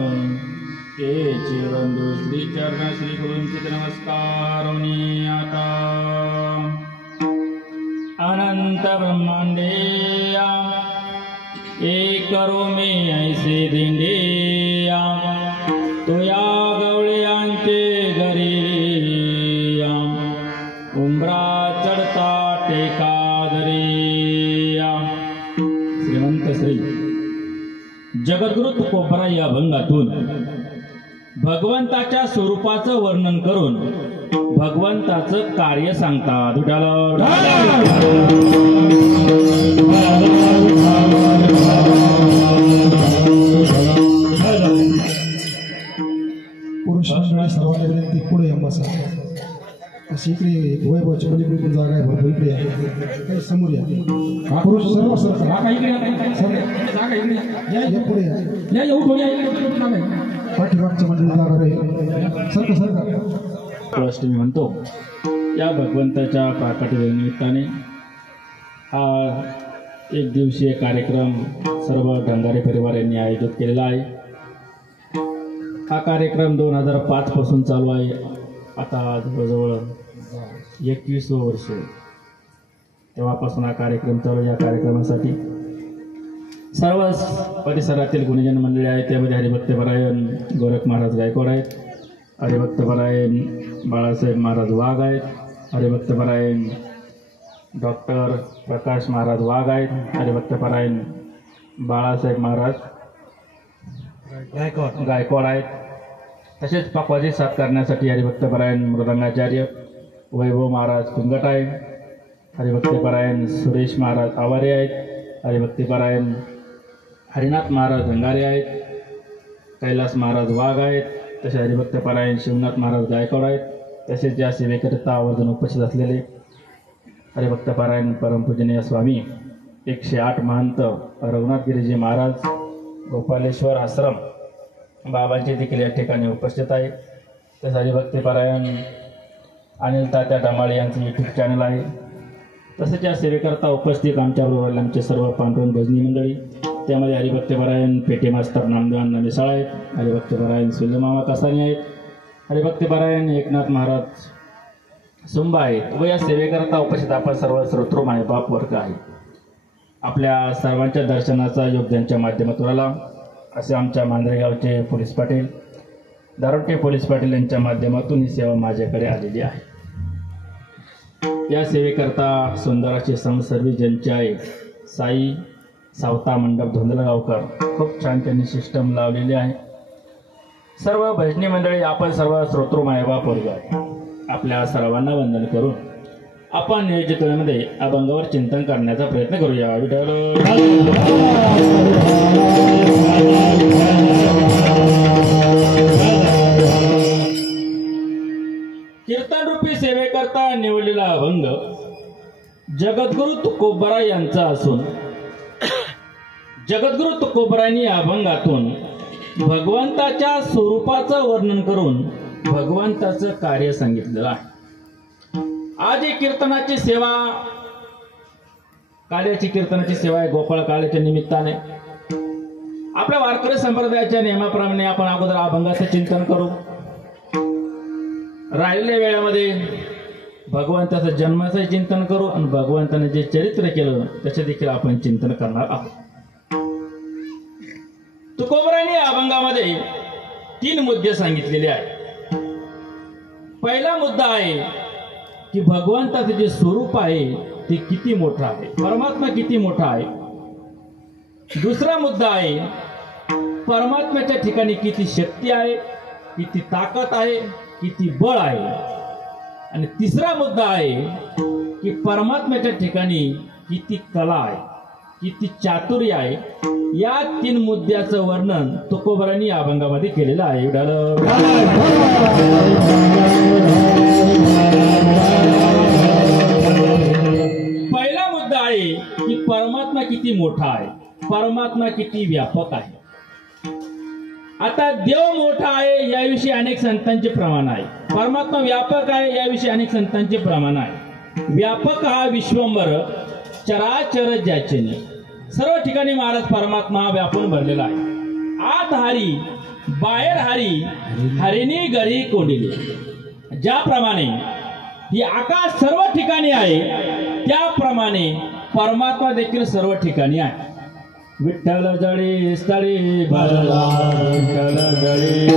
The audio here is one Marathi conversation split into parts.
तेची वंदू श्री चरण श्री गुरूंचे नमस्कार आता अनंत ब्रह्मांडे एक करो मी ऐसे दिंडे तो या गवळ्यांचे घरी उंबरा चढता टेका दरिया. श्रीमंत श्री जगद्गुरु तुकोबरा या अभंगातून भगवंताच्या स्वरूपाचं वर्णन करून भगवंताचं कार्य सांगतात. पुरुषांना सर्वांना विनंती पुढे या बसा. अशी इकडे वैभवच्या पलीकडे पण जागा आहे भरपूर इकडे काही समोर या. पुरुष सर्व सर या पुढे या. पाठीमागच्या मंडळी जागा राहील. सरका अष्टमी म्हणतो. या भगवंताच्या प्राकट्यनिमित्ताने हा एक दिवसीय कार्यक्रम सर्व ढंगारे परिवार यांनी आयोजित केलेला आहे. हा कार्यक्रम 2005 पासून चालू आहे. आता जवळजवळ 21 वर्ष तेव्हापासून हा कार्यक्रम चालू. या कार्यक्रमासाठी सर्व परिसरातील गुणीजन मंडळी आहेत. त्यामध्ये हरिभक्तपरायण गोरख महाराज गायकवाड आहेत, हरिभक्तपरायण बाळासाहेब महाराज वाघ आहेत, हरिभक्तपरायण डॉक्टर प्रकाश महाराज वाघ आहेत, हरिभक्तपरायण बाळासाहेब महाराज गायकवाड आहेत. तसेच पक्वाजी साथ करण्यासाठी हरिभक्तपरायण मृदंगाचार्य वैभव महाराज कुंगट आहे, हरिभक्तपरायण सुरेश महाराज आवारे आहेत, हरिभक्तपरायण हरिनाथ महाराज धंगारे आहेत, कैलास महाराज वाघ आहेत, तसे हरिभक्तपरायण शिवनाथ महाराज गायकवाड आहेत. तसेच या सेवेकरिता आवर्जून उपस्थित असलेले हरिभक्तपरायण परमपूजनीय स्वामी 108 महंत रघुनाथगिरीजी महाराज गोपालेश्वर आश्रम बाबांचे देखील या ठिकाणी उपस्थित आहे. तसेच हरिभक्तपरायण अनिल तात्या डमाळे यांचं यूट्यूब चॅनल आहे. तसेच या सेवेकरता उपस्थित आमच्याबरोबर आमचे सर्व पांडुरंग भजनी मंडळी, त्यामध्ये हरिभक्तपरायण पेटे मास्तर नामदेवांना मिसाळ आहेत, हरिभक्तपरायण सुल्यमामा कसानी आहेत, हरिभक्तपरायण एकनाथ महाराज सुंबा आहेत व या सेवेकरता उपस्थित आपण सर्व श्रोतृ मायबाप वर्ग आहे. आपल्या सर्वांच्या दर्शनाचा योगदानच्या माध्यमातून आला असे आमच्या मांजरेगावचे पोलीस पाटील दारोटे पोलीस पाटील यांच्या माध्यमातून ही सेवा माझ्याकडे आलेली आहे. या सेवेकरता सुंदर अशी संसर्वी ज्यांचे आहे साई सावता मंडप धोंदलगावकर खूप छान त्यांनी सिस्टम लावलेली आहे. सर्व भजनी मंडळी आपण सर्व श्रोतृ मायबाप वर्ग आहे. आपल्या सर्वांना वंदन करून आपण नियोजित वेळेमध्ये अभंगावर चिंतन करण्याचा प्रयत्न करूया. कीर्तन रूपी सेवेकरता निवडलेला अभंग जगद्गुरु तुकोबरा यांचा असून जगद्गुरु तुकोबरांनी या अभंगातून भगवंताच्या स्वरूपाचं वर्णन करून भगवंताचं कार्य सांगितलेलं आहे. आज ही कीर्तनाची सेवा काल्याची कीर्तनाची सेवा आहे. गोपाळ काल्याच्या निमित्ताने आपल्या वारकरी संप्रदायाच्या नियमाप्रमाणे आपण अगोदर अभंगाचं चिंतन करू. राहिलेल्या वेळामध्ये भगवंताचं जन्माचं चिंतन करू आणि भगवंताने जे चरित्र केलं त्याचे देखील आपण चिंतन करणार आहोत. तुकोबरांनी या अभंगामध्ये 3 मुद्दे सांगितलेले आहेत. पहिला मुद्दा आहे की भगवंताचे जे स्वरूप आहे ते किती मोठं आहे, परमात्मा किती मोठा आहे. दुसरा मुद्दा आहे परमात्म्याच्या ठिकाणी किती शक्ती आहे, किती ताकद आहे, किती बळ आहे. आणि तिसरा मुद्दा आहे की परमात्म्याच्या ठिकाणी किती कला आहे, किती चातुर्य आहे. या 3 मुद्द्याचं वर्णन तुकोबरांनी या अभंगामध्ये केलेलं आहे. पहिला मुद्दा आहे की परमात्मा किती मोठा आहे, परमात्मा किती व्यापक आहे. आता देव मोठा आहे याविषयी अनेक संतांचे प्रमाण आहे, परमात्मा व्यापक आहे याविषयी अनेक संतांचे प्रमाण आहे. व्यापक हा विश्वंभर चराचर ज्याचे सर्व ठिकाणी महाराज परमात्मा व्यापून भरलेला आहे. आत हारी बाहेर हरी हरिणी गरी कोंडिले. ज्याप्रमाणे ही आकाश सर्व ठिकाणी आहे त्याप्रमाणे परमात्मा देखील सर्व ठिकाणी आहे. विठ्ठल जळी स्थळी भरला, विठ्ठल जळी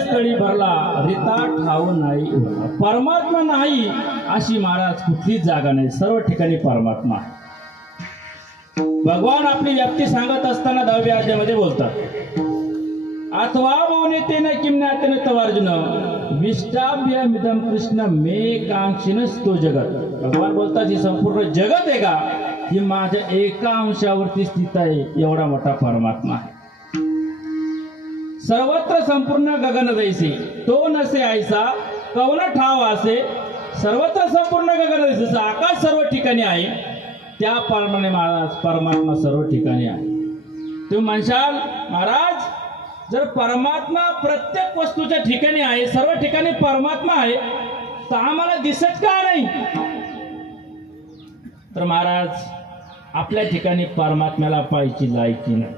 स्थळी भरला, परमात्मा नाही अशी महाराज कुठलीच जागा नाही. सर्व ठिकाणी परमात्मा. भगवान आपली व्याप्ती सांगत असताना 10व्या अध्यायामध्ये बोलतात, अथवा बहुनेतेन किम्नातेन तवार्जुन विष्टाभ्यमिदं कृष्ण मे कांक्षिणस्तो जगत. भगवान बोलतात ही संपूर्ण जगत आहे का, ही माझ्या एका अंशावरती स्थित आहे. एवढा मोठा परमात्मा आहे. सर्वत्र संपूर्ण गगन जैसे तो नसे ऐसा कवन ठाव असे. सर्वत्र संपूर्ण गगन जैसे आकाश सर्व ठिकाणी आहे त्याप्रमाणे महाराज परमात्मा सर्व ठिकाणी आहे. तुम्ही म्हणशाल महाराज जर परमात्मा प्रत्येक वस्तूच्या ठिकाणी आहे, सर्व ठिकाणी परमात्मा आहे, तर आम्हाला दिसत का नाही? तर महाराज आपल्या ठिकाणी परमात्म्याला पाहायची लायकी नाही.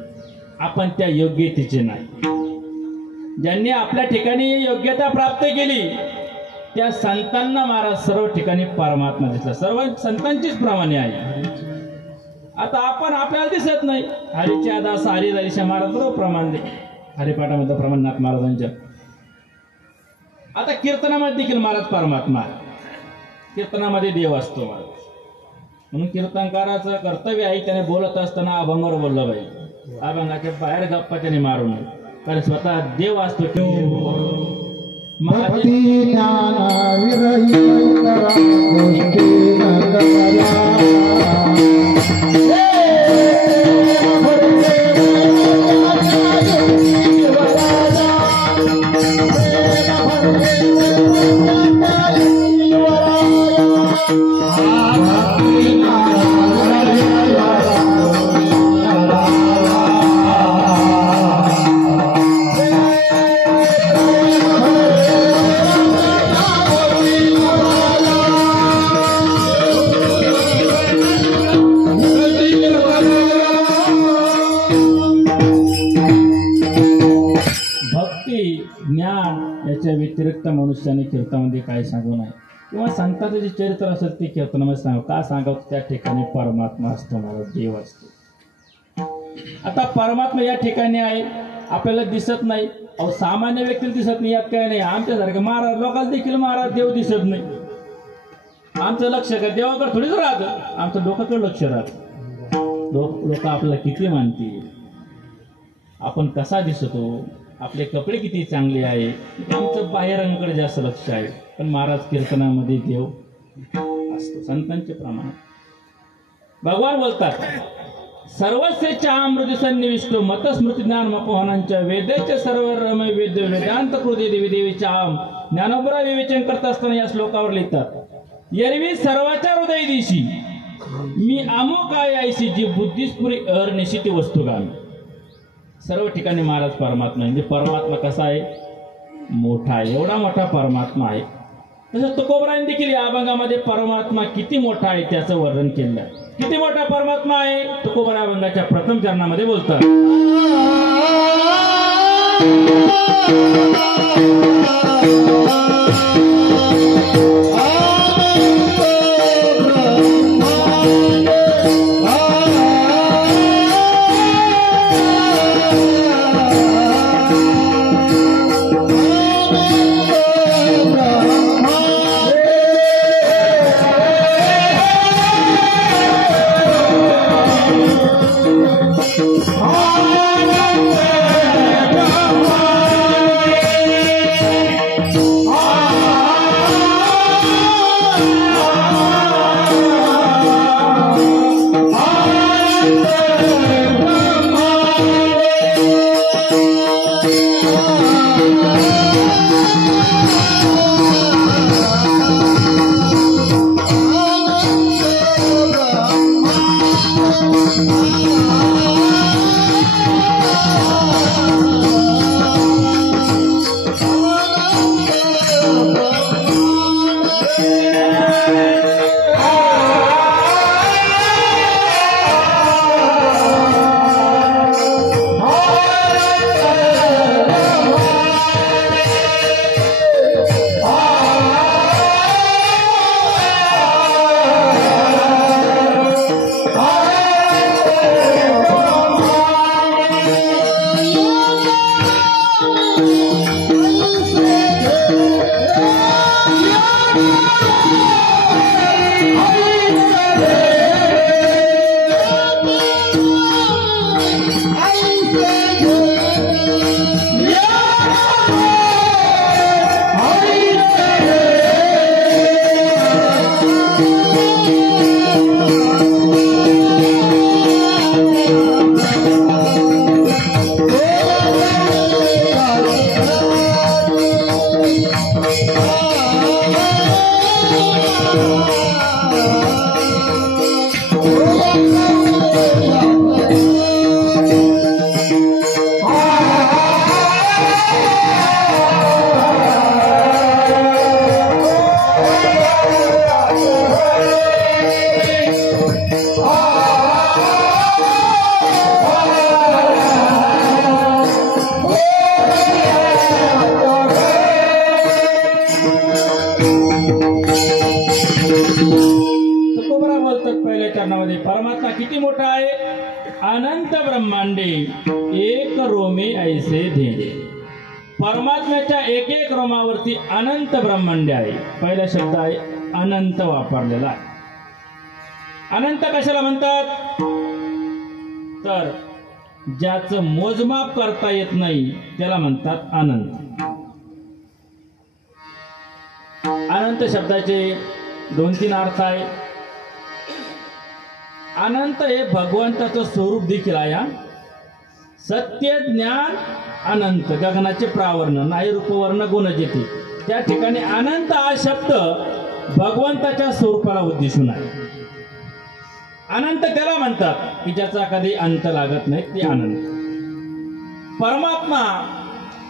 आपण त्या योग्यतेचे नाही. ज्यांनी आपल्या ठिकाणी योग्यता प्राप्त केली त्या संतांना महाराज सर्व ठिकाणी परमात्मा दिसला. सर्व संतांचीच प्रमाणे आहे. आता आपण आपल्याला दिसत नाही. हरीच्या दास हरिदास महाराज बरोबर प्रमाण दे हरिपाठामध्ये प्रमाणनाथ महाराजांच्या. आता कीर्तनामध्ये देखील महाराज परमात्मा आहे. कीर्तनामध्ये देव असतो महाराज. म्हणून कीर्तनकाराचं कर्तव्य आहे त्याने बोलत असताना अभंगावर बोललं पाहिजे. अभंगाच्या बाहेर गप्पा त्याने मारू नये, कारण स्वतः देव असतो. भक्ती ज्ञान विरहित गोष्टी न करा. व्यतिरिक्त मनुष्याने कीर्तनामध्ये काय सांगू नये, किंवा संतांचं जे चरित्र असेल ते कीर्तनामध्ये सांगावं. का सांगावं? त्या ठिकाणी परमात्मा असतो, मला देव असतो. आता परमात्मा या ठिकाणी आहे, आपल्याला दिसत नाही. अहो सामान्य व्यक्तीला दिसत नाही, यात काय नाही. आमच्यासारखं महाराज लोकांना देखील महाराज देव दिसत नाही. आमचं लक्ष का देवाकडे थोडीच राहतं, आमचं डोकाकडे लक्ष राहतं. लोक आपल्याला किती मानतील, आपण कसा दिसतो, आपले कपडे किती चांगले आहे, आमचं बाहेरांकडे जास्त लक्ष आहे. पण महाराज कीर्तनामध्ये देव असतो संतांचे प्रमाण. भगवान बोलतात, सर्वस्यच्या अमृत सन्निविष्टो मतस्मृती ज्ञान मपोहनांच्या वेदाच्या सर्व रमय वेद वेदांत कृती देवी देवीच्या आम ज्ञानोबरा विवेचन करत असताना या श्लोकावर लिहितात, एरवी सर्वाच्या हृदय दिशी मी अमुक आहे ऐशी जी बुद्धिस्पुरी निश्चिती वस्तुगामी. सर्व ठिकाणी महाराज परमात्मा म्हणजे परमात्मा कसा आहे, मोठा आहे, एवढा मोठा परमात्मा आहे. तसं तुकोबराने देखील या अभंगामध्ये परमात्मा किती मोठा आहे त्याचं वर्णन केलं आहे. किती मोठा परमात्मा आहे तुकोबरा अभंगाच्या प्रथम चरणामध्ये बोलतात. परमात्मा किती मोठा आहे, अनंत ब्रह्मांडे एक रोमे ऐसे धेंडे. परमात्म्याच्या एक एक रोमावरती अनंत ब्रह्मांडे आहे. पहिला शब्द आहे अनंत वापरलेला आहे. अनंत कशाला म्हणतात तर ज्याचं मोजमाप करता येत नाही त्याला म्हणतात अनंत. अनंत शब्दाचे 2-3 अर्थ आहे. अनंत हे भगवंताचं स्वरूप देखील आहे. सत्य ज्ञान अनंत गगनाचे प्रावर्ण नाही रूपवर्ण गुणजेती. त्या ठिकाणी अनंत हा शब्द भगवंताच्या स्वरूपाला उद्देशून आहे. अनंत त्याला म्हणतात की ज्याचा कधी अंत लागत नाही, ते अनंत. परमात्मा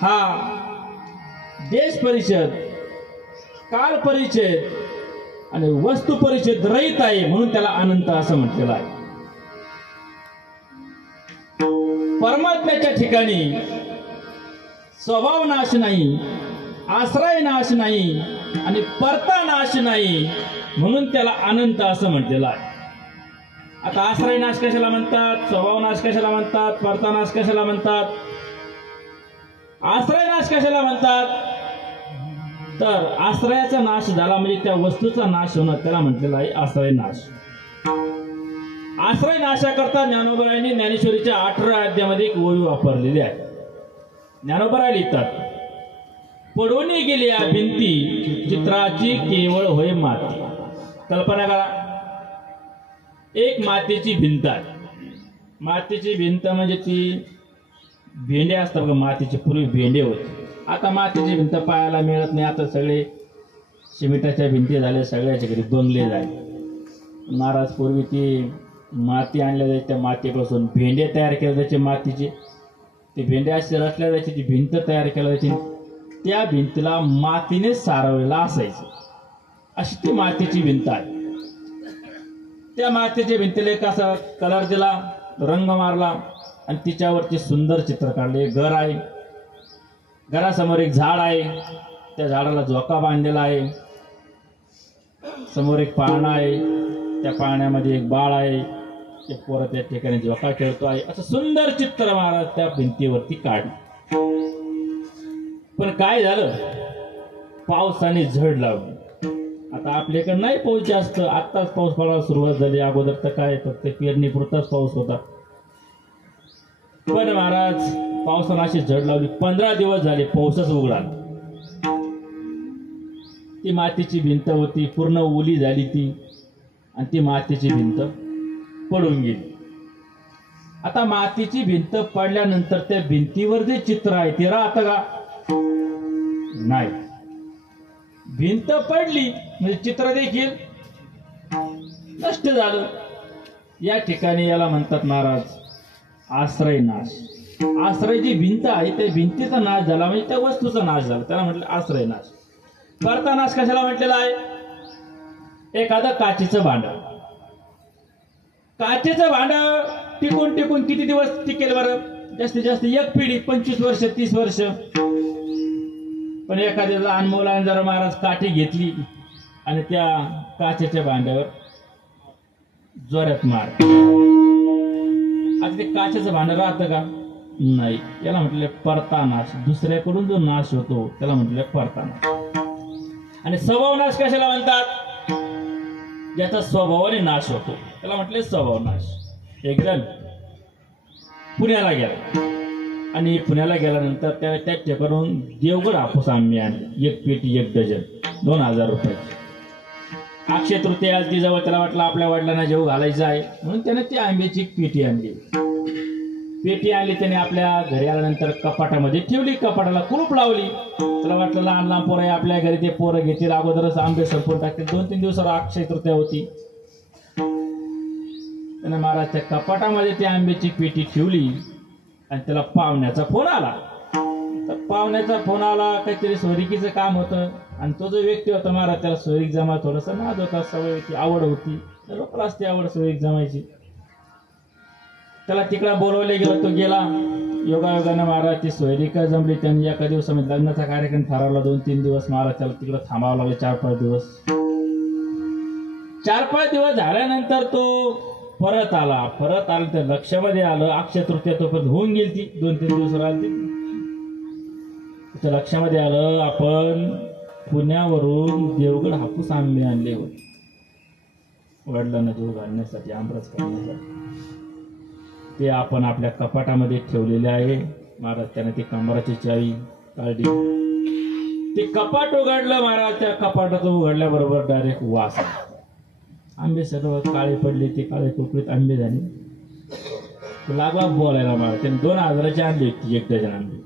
हा देश परिच्छेद, काल परिच्छेद आणि वस्तू परिच्छेद रहित आहे, म्हणून त्याला अनंत असं म्हटलेलं आहे. परमात्म्याच्या ठिकाणी स्वभाव नाश नाही, आश्रय नाश नाही आणि परता नाश नाही, म्हणून त्याला अनंत असं म्हटलेलं आहे. आता आश्रय नाश कशाला म्हणतात, स्वभाव नाश कशाला म्हणतात, परता नाश कशाला म्हणतात, आश्रय नाश कशाला म्हणतात तर आश्रयाचा नाश झाला म्हणजे त्या वस्तूचा नाश होणं, त्याला म्हटलेलं आहे आश्रय नाश. आश्रय नाशाकरता ज्ञानोबरायांनी ज्ञानेश्वरीच्या 18व्या अध्यायामध्ये एक ओवी वापरलेली आहे. ज्ञानोबराय लिहितात, पडून गेली या भिंती चित्राची केवळ होय माती. कल्पना करा, एक मातीची भिंत आहे. मातीची भिंत म्हणजे ती भेंडे असतात बघा, मातीचे पूर्वी भेंडे होते. आता मातीची भिंत पाहायला मिळत नाही. आता सगळे सिमेंटाच्या भिंती झाल्या, सगळ्याच्या घरी बंगले झाले. महाराज पूर्वी ती माती आणल्या जायची, त्या मातीपासून भेंडे तयार केल्या जायचे मातीचे. ते भेंडे असे रचल्या जायचे, ती भिंत तयार केल्या जायची, त्या भिंतीला मातीने सारवलेलं असायचं. अशी ती मातीची भिंत आहे. त्या मातीच्या भिंतीला एक असा कलर दिला, रंग मारला आणि तिच्यावरती सुंदर चित्र काढले. घर आहे, घरासमोर एक झाड आहे, त्या झाडाला झोका बांधलेला आहे. समोर एक पाळणा आहे, त्या पाळण्यामध्ये एक बाळ आहे, एक पोरं त्या ठिकाणी झोका खेळतो आहे. असं सुंदर चित्र महाराज त्या भिंतीवरती काढलं. पण काय झालं, पावसाने झड लावली. आता आपल्याकडे नाही पाऊस जास्त, आत्ताच पाऊस पडायला सुरुवात झाली. अगोदर तर काय फक्त पेरणी पुरताच पाऊस होता. पण महाराज पावसाने अशी झड लावली. 15 दिवस झाले पाऊसच उघडा. ती मातीची भिंत होती, पूर्ण ओली झाली ती, आणि ती मातीची भिंत पडून गेली. आता मातीची भिंत पडल्यानंतर त्या भिंतीवर जे चित्र आहे ते राहतं का? नाही. भिंत पडली म्हणजे चित्र देखील नष्ट झालं. या ठिकाणी याला म्हणतात महाराज आश्रय नाश. आश्रय जी भिंत आहे त्या भिंतीचा नाश झाला म्हणजे त्या वस्तूचा नाश झाला, त्याला म्हटलं आश्रय नाश. करता नाश कशाला म्हटलेला आहे? एखादं काचेचं भांड, काचेचं भांड टिकून टिकून किती दिवस टिकेल बरं? जास्तीत जास्त एक पिढी, 25 वर्ष 30 वर्ष. पण एखाद्या लहान मुलाने जर महाराज काठी घेतली आणि त्या काचेच्या भांड्यावर जोरात मार, आता ते काचेचं भांड राहतं का? नाही. याला म्हटले परता नाश. दुसऱ्याकडून जो नाश होतो त्याला म्हटले परता नाश. आणि स्वभाव नाश कशाला म्हणतात? ज्याचा स्वभावाने नाश होतो त्याला म्हटले स्वभाव नाश. एक जण पुण्याला गेला आणि पुण्याला गेल्यानंतर त्याने त्या ठिकाणून देवगड हापूस आंबे आणले, एक पेटी 1 डझन, 2000 रुपयाची. अक्षय तृतीया ती जवळ, त्याला वाटलं आपल्या वडिलांना जेव घालायचं आहे म्हणून त्याने ती आंब्याची पेटी आणली. पेटी आणली त्याने आपल्या घरी आल्यानंतर कपाटामध्ये ठेवली, कपाटाला कुलूप लावली. त्याला वाटलं लहान लहान पोरं आहे आपल्या घरी, ते पोरं घेतील, अगोदरच आंबे संपून टाकतील. 2-3 दिवसावर अक्षय तृतीया होती. त्याने महाराज त्या कपाटामध्ये ती आंब्याची पेटी ठेवली आणि त्याला पाहुण्याचा फोन आला. तर पाहुण्याचा फोन आला, काहीतरी सोयरिकीचं काम होतं आणि तो जो व्यक्ती होता महाराज त्याला सोयरीक जमा थोडासा नाद होता, सवय होती, आवड होती, लोकांना असते आवड सोयरीक जमायची. त्याला तिकडं बोलवले गेलं, तो गेला. योगायोगानं महाराज ती सोयरीका जमली. त्यांनी एका दिवसामध्ये लग्नाचा कार्यक्रम ठरवला. 2-3 दिवस महाराज त्याला तिकडं थांबावं लागलं, 4-5 दिवस. 4-5 दिवस झाल्यानंतर तो परत आला तर लक्षामध्ये आलं अक्षय तृतीया तोपर्यंत होऊन गेली ती, 2-3 दिवस राहिली. त्याच्या लक्षामध्ये आलं आपण पुण्यावरून देवगड हापूस आंबे आणले होते वडिलांना जेव घालण्यासाठी, आमरस करण्यासाठी. ते आपण आपल्या कपाटामध्ये ठेवलेले आहे. महाराज त्याने ती कमराची चावी काढली, ते कपाट उघडलं. महाराज त्या कपाटातून उघडल्याबरोबर डायरेक्ट वास आला. आंबे सर्व काळे पडले, ते काळे कुकळीत आंबे झाले. लागला बोलायला महाराज. त्याने 2000ची आणली होती 1 डझन आंबे.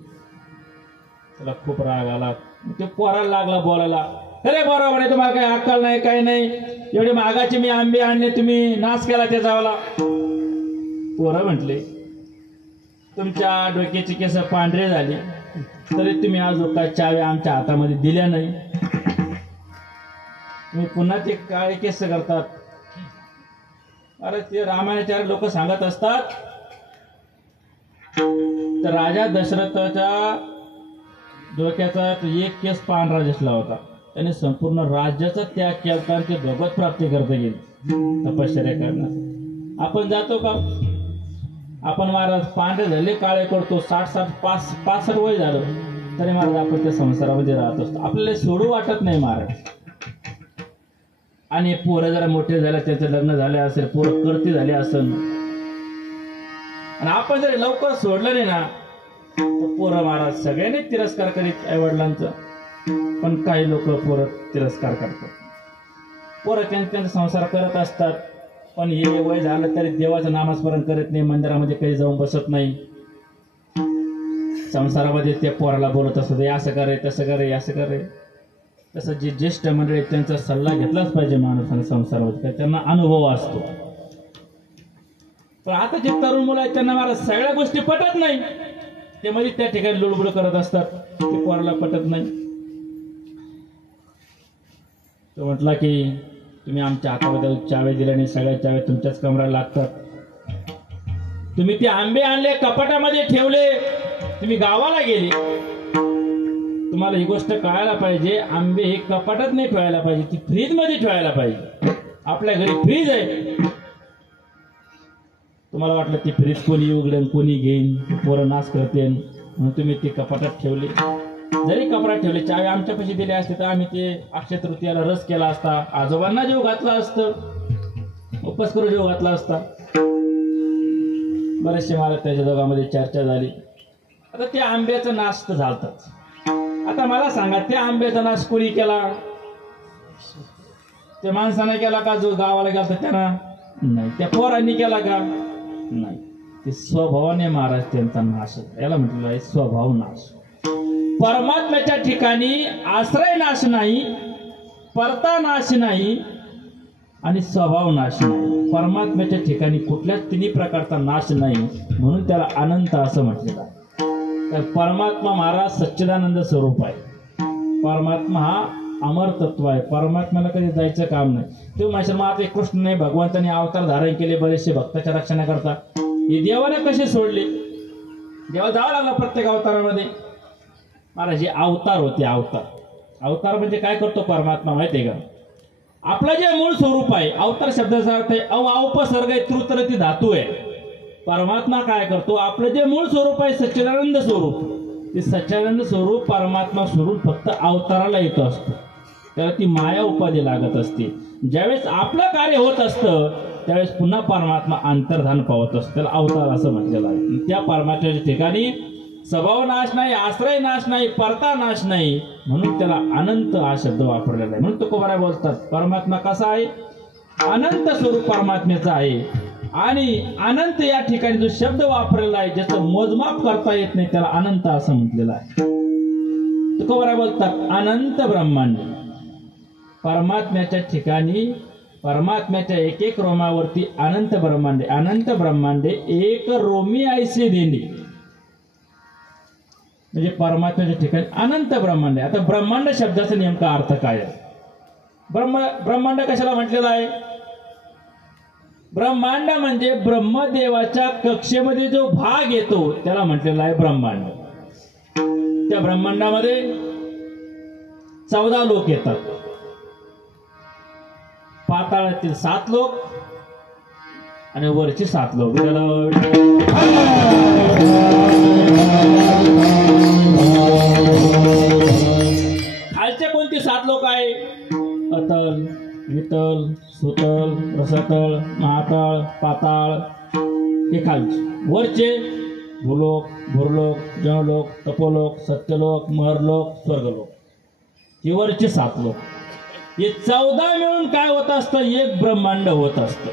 त्याला खूप राग आला. ते पोराला लागला बोलायला, अरे बरोबर म्हणे, तुम्हाला काही अक्कल नाही, काही नाही, एवढे महागाचे मी आंबे आणले, तुम्ही नाश केला त्याचावाला. पोरं म्हटले, तुमच्या डोक्याचे केस पांढरे झाले तरी तुम्ही आज काय चाव्या आमच्या हातामध्ये दिल्या नाही, तुम्ही पुन्हा ते काळे केस करतात. अरे ते रामायणाचे लोक सांगत असतात, तर राजा दशरथाच्या डोक्याचा एक केस पांढरा दिसला होता. त्याने संपूर्ण राज्याचा त्याग केला आणि ते भगवत प्राप्ती करता गेली तपश्चर्या करणार. आपण जातो का? आपण महाराज पांढरे झाले काळे करतो, 60-65 वय झालं तरी महाराज आपण त्या संसारामध्ये राहत असतो. आपल्याला सोडू वाटत नाही महाराज. आणि पोरं जरा मोठे झाले, त्याचं लग्न झाले असेल, पोरं करती झाले असेल, आणि आपण जर लवकर सोडलं नाही ना तर पोरं महाराज सगळ्यांनी तिरस्कार करीत आई वडिलांचा. पण काही लोक पोरं तिरस्कार करतात. पोरं त्यांचा संसार करत असतात, पण हे वय झालं तरी देवाचं नामस्मरण करत नाही, मंदिरामध्ये काही जाऊन बसत नाही. संसारामध्ये ते पोराला बोलत असत, असं करे, तसं करे, असं करे. तसं जे ज्येष्ठ मंडळी आहेत त्यांचा सल्ला घेतलाच पाहिजे माणूस आणि संसारामध्ये, त्यांना अनुभव असतो. पण आता जे तरुण मुलं आहेत त्यांना मला सगळ्या गोष्टी पटत नाही, ते मध्ये त्या ठिकाणी लुडबुड करत असतात, ते पोराला पटत नाही. तो म्हटला की तुम्ही आमच्या हातामध्ये चावे दिल्या आणि सगळ्या चावे तुमच्याच कमराला लागतात. तुम्ही ते आंबे आणले कपाटामध्ये ठेवले, तुम्ही गावाला गेले, तुम्हाला ही गोष्ट कळायला पाहिजे, आंबे हे कपाटात नाही ठेवायला पाहिजे, ती फ्रीज मध्ये ठेवायला पाहिजे. आपल्या घरी फ्रीज आहे, तुम्हाला वाटलं ती फ्रीज कोणी उघडेल कोणी घेईन, पोरं नाश करते म्हणून तुम्ही ती कपाटात ठेवली. जरी कपड्यात ठेवले, चावी आमच्या पैसे दिले असते तर आम्ही ते अक्षय तृतीयाला रस केला असता, आजोबांना जेव घातला असतं, उपास करू जेव घातला असता. बरेचसे मला त्याच्या दोघांमध्ये चर्चा झाली. आता त्या आंब्याचा नाश तर झालताच. आता मला सांगा, त्या आंब्याचा नाश कोणी केला? त्या माणसाने केला का जो गावाला गेला त्याला? नाही. त्या पोरांनी केला का? नाही. ते स्वभावाने महाराज त्यांचा नाश, याला म्हटलेलं आहे स्वभाव नाश. परमात्म्याच्या ठिकाणी आश्रय नाश नाही, परता नाश नाही आणि स्वभाव नाश नाही. परमात्म्याच्या ठिकाणी कुठल्याच तिन्ही प्रकारचा नाश नाही, म्हणून त्याला अनंत असं म्हटलेलं आहे. तर परमात्मा महाराज सच्चिदानंद स्वरूप आहे. परमात्मा हा अमर तत्व आहे. परमात्म्याला कधी जायचं काम नाही. तो म्हणशील मग आता कृष्ण नाही, भगवंताने अवतार धारण केले बरेचसे भक्ताच्या रक्षणाकरता, हे देवाने कसे सोडले? देवा जावं लागला प्रत्येक अवतारामध्ये. महाराज जे अवतार होते, अवतार म्हणजे काय करतो परमात्मा माहिती आहे का? आपलं जे मूळ स्वरूप आहे, अवतार शब्दाचा अर्थ आहे अवपसर्ग आहे, तृतरती धातू आहे. परमात्मा काय करतो, आपलं जे मूळ स्वरूप आहे सच्चिदानंद स्वरूप, ते सच्चिदानंद स्वरूप परमात्मा स्वरूप फक्त अवताराला येतो असतो, त्याला ती माया उपाधी लागत असते. ज्यावेळेस आपलं कार्य होत असतं त्यावेळेस पुन्हा परमात्मा अंतर्धान पावत असतो, त्याला अवतार असं म्हटलेलं आहे. त्या परमात्म्याच्या ठिकाणी स्वभाव नाश नाही, आश्रय नाश नाही, परता नाश नाही, म्हणून त्याला अनंत हा शब्द वापरलेला आहे. म्हणून तुकोबाराय बोलतात परमात्मा कसा आहे? अनंत स्वरूप परमात्म्याचा आहे. आणि अनंत या ठिकाणी जो शब्द वापरलेला आहे, ज्याचं मोजमाप करता येत नाही, त्याला अनंत असं म्हटलेलं आहे. तुकोबाराय बोलतात अनंत ब्रह्मांड. परमात्म्याच्या ठिकाणी परमात्म्याच्या एक एक रोमावरती अनंत ब्रह्मांडे, अनंत ब्रह्मांडे एक रोमी ऐसे देणे, म्हणजे परमात्म्याच्या ठिकाणी अनंत ब्रह्मांड आहे. आता ब्रह्मांड शब्दाचा नेमका अर्थ काय आहे? ब्रह्मांड कशाला म्हटलेला आहे? ब्रह्मांड म्हणजे ब्रह्मदेवाच्या कक्षेमध्ये जो भाग येतो त्याला म्हटलेला आहे ब्रह्मांड. त्या ब्रह्मांडामध्ये 14 लोक येतात. पाताळातील 7 लोक आणि वरचे 7 लोक. खालचे कोणते 7 लोक आहे? अतल, वितल, सुतल, रसतळ, महातळ, पाताळ, हे खालचे. वरचे भूलोक, भूरलोक, जनलोक, तपोलोक, सत्यलोक, महरलोक, स्वर्गलोक, हे वरचे 7 लोक. हे 14 मिळून काय होत असतं? एक ब्रह्मांड होत असतं.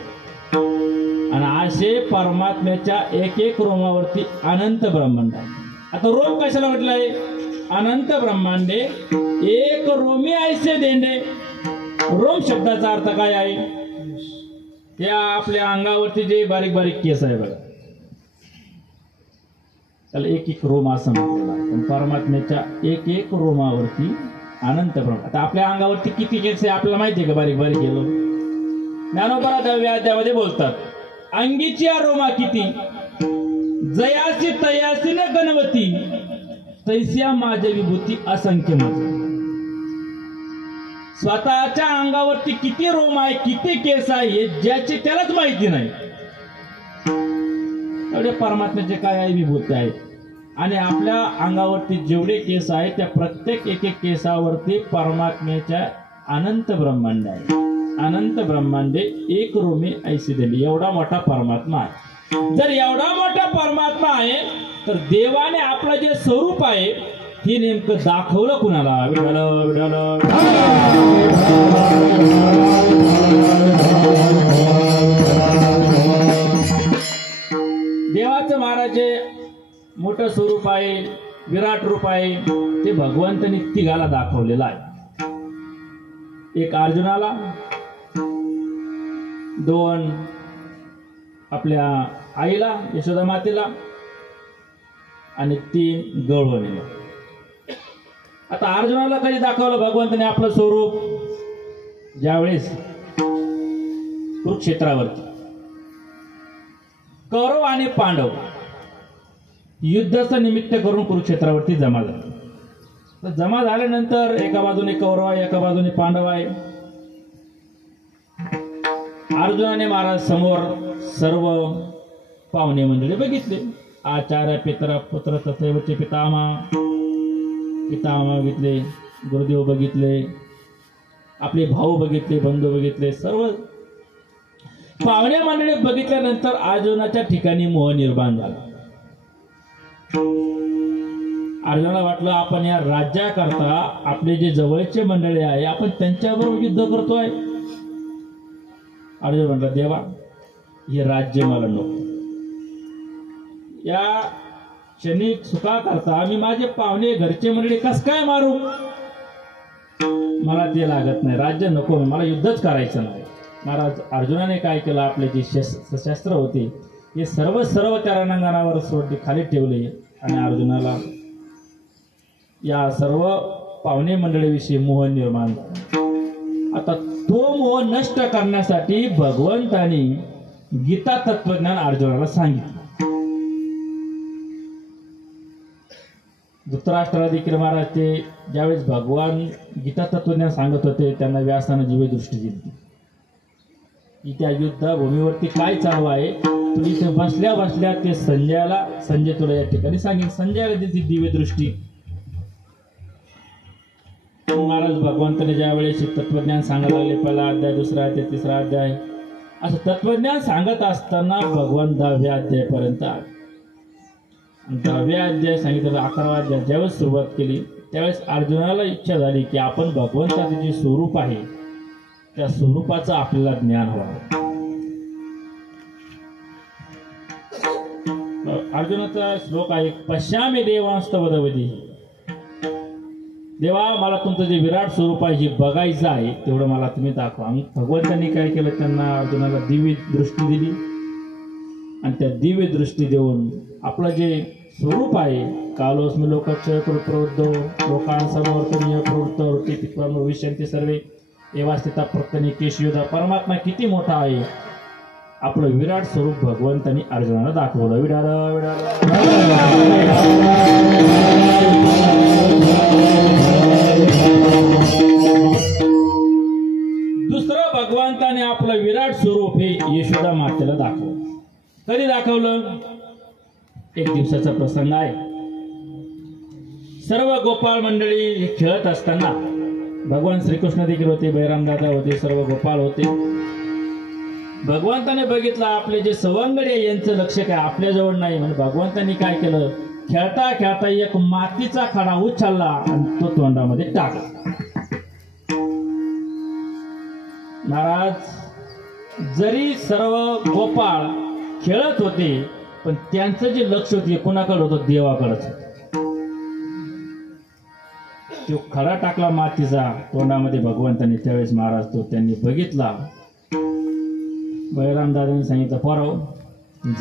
आणि असे परमात्म्याच्या एक एक रोमावरती अनंत ब्रह्मांड. आता रोम कशाला म्हटलं आहे? अनंत ब्रह्मांडे एक रोमी ऐसे देणे. रोम शब्दाचा अर्थ काय आहे? त्या आपल्या अंगावरती जे बारीक बारीक केस आहे बघा, त्याला एक एक रोम असं म्हटलेलं आहे. पण परमात्म्याच्या एक एक रोमावरती अनंत ब्रह्मांड. आता आपल्या अंगावरती किती केस आहे आपल्याला माहिती आहे का? बारीक बारीक गेलो. ज्ञानोबा 10व्या अध्यायामध्ये बोलतात, अंगीची रोमा किती, जयासी तयासी न गणवती, तैस्या माझ्या विभूती असंख्य माझ. स्वतःच्या अंगावरती किती रोम आहे, किती केस आहे, ज्याची त्यालाच माहिती नाही. एवढे परमात्म्याचे काय आहे विभूती आहे. आणि आपल्या अंगावरती जेवढे केस आहेत त्या प्रत्येक एक एक केसावरती परमात्म्याच्या अनंत ब्रह्मांड आहे. अनंत ब्रह्मांडे एक रोमी ऐसी दिली. एवढा मोठा परमात्मा आहे. जर एवढा मोठा परमात्मा आहे तर देवाने आपलं जे स्वरूप आहे हे नेमकं दाखवलं कुणाला? विठ्ठल विठ्ठल. देवाचं महाराज मोठं स्वरूप आहे, विराट रूप आहे, ते भगवंतांनी तिघाला दाखवलेलं आहे. एक अर्जुनाला, 2 आपल्या आईला यशोदा मातेला आणि 3 गवळणीला. आता अर्जुनाला कधी दाखवलं भगवंताने आपलं स्वरूप? ज्यावेळेस कुरुक्षेत्रावरती कौरव आणि पांडव युद्धाचं निमित्त करून कुरुक्षेत्रावरती जमा झाले. तर जमा झाल्यानंतर एका बाजूने कौरव आहे, एका बाजूने पांडव आहे. अर्जुनाने महाराज समोर सर्व पाहुणे मंडळी बघितले. आचार्य पितरा पुत्र तथैवचे पितामह बघितले, गुरुदेव बघितले, आपले भाऊ बघितले, बंधू बघितले, सर्व पाहुणे मंडळी बघितल्यानंतर अर्जुनाच्या ठिकाणी मोह निर्माण झाला. अर्जुनाला वाटलं आपण या राज्याकरता आपले जे जवळचे मंडळी आहे आपण त्यांच्याबरोबर युद्ध करतोय. अर्जुन म्हटलं देवा हे राज्य मला नको. या क्षणिक सुखाकरता मी माझे पाहुणे घरचे मंडळी कस काय मारू? मला ते लागत नाही, राज्य नको, मला युद्धच करायचं नाही. महाराज अर्जुनाने काय केलं, आपले जे शस्त्र होते हे सर्व त्या रणांगणावर सोडले, खाली ठेवले आणि अर्जुनाला या सर्व पाहुणे मंडळीविषयी मोह निर्माण झाला. आता तो मोह नष्ट करण्यासाठी भगवंतानी गीता तत्वज्ञान अर्जुनाला सांगितलं. धृतराष्ट्राला देखील महाराज ते ज्यावेळेस भगवान गीता तत्वज्ञान सांगत होते त्यांना व्यासानं दिव्यदृष्टी दिली की त्या युद्धभूमीवरती काय चालू आहे. तुम्ही इथे बसल्या बसल्या ते संजय तुला या ठिकाणी सांगेल. संजयाला दिली दिव्यदृष्टी. महाराज भगवंताने ज्या वेळेस तत्वज्ञान सांगायला लागले, पहिला अध्याय, दुसरा अध्याय, तिसरा अध्याय, असं तत्वज्ञान सांगत असताना भगवान 10व्या अध्यायापर्यंत आले. 10व्या अध्याय सांगितलं. 11वा अध्याय ज्यावेळेस सुरुवात केली त्यावेळेस अर्जुनाला इच्छा झाली की आपण भगवंताचे जे स्वरूप आहे त्या स्वरूपाचं आपल्याला ज्ञान व्हावं. अर्जुनाचा श्लोक आहे, पश्यामी देवांस्तवदवधी. देवा मला तुमचं जे विराट स्वरूप आहे जे बघायचं आहे तेवढं मला तुम्ही दाखवा. भगवंतांनी काय केलं, त्यांना अर्जुनाला दिव्य दृष्टी दिली आणि त्या दिव्य दृष्टी देऊन आपलं जे स्वरूप आहे, कालोस्मी लोकक्षय प्रवृत्तो लोकांसमवर्तनीय प्रवृत्त पित्वा भविष्यन्ति सर्वे एवास्थिता प्रत्यनी केशयुधा. परमात्मा किती मोठा आहे आपलं विराट स्वरूप भगवंतांनी अर्जुनाला दाखवलं. दुसरं भगवंताने आपलं विराट स्वरूप हे यशोदा मातेला दाखवलं. कधी दाखवलं? एक दिवसाचा प्रसंग आहे. सर्व गोपाळ मंडळी खेळत असताना भगवान श्रीकृष्ण देखील होते, बहिराम दादा होते, सर्व गोपाळ होते. भगवंताने बघितलं आपले जे सवंगडी आहे यांचं लक्ष काय आपल्याजवळ नाही, म्हणून भगवंतांनी काय केलं, खेळता खेळता एक मातीचा खडा उचलला आणि तो तोंडामध्ये टाकला. महाराज जरी सर्व गोपाळ खेळत होते पण त्यांचं जे लक्ष होते कोणाकडे होतं, देवाकडेच होतं. तो खडा टाकला मातीचा तोंडामध्ये भगवंतांनी. त्यावेळेस महाराज तो त्यांनी बघितला. बळीराम दादांनी सांगितलं, पोराव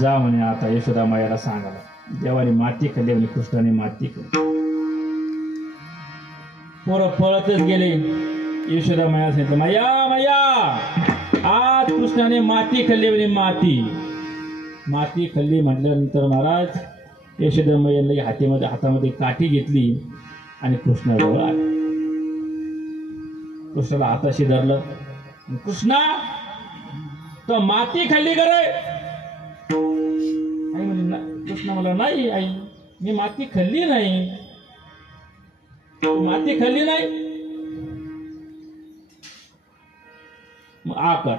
जा म्हणे आता यशोदा मायाला सांगायला. देवाने माती खाल्ली म्हणे, कृष्णाने माती खाल्ली. पोरं पळतच गेले. यशोदा मायाला सांगितलं, मैया मैया आज कृष्णाने माती खाल्ली म्हणे, माती खाल्ली. म्हटल्यानंतर महाराज यशोदा मैयाने हातामध्ये काठी घेतली आणि कृष्णाजवळ आले. कृष्णाला हाताशी धरलं. कृष्णा तो माती खाल्ली का रे? आई म्हणे, कृष्ण मला नाही आई, मी माती खाल्ली नाही. माती खाल्ली नाही? मग आ कर.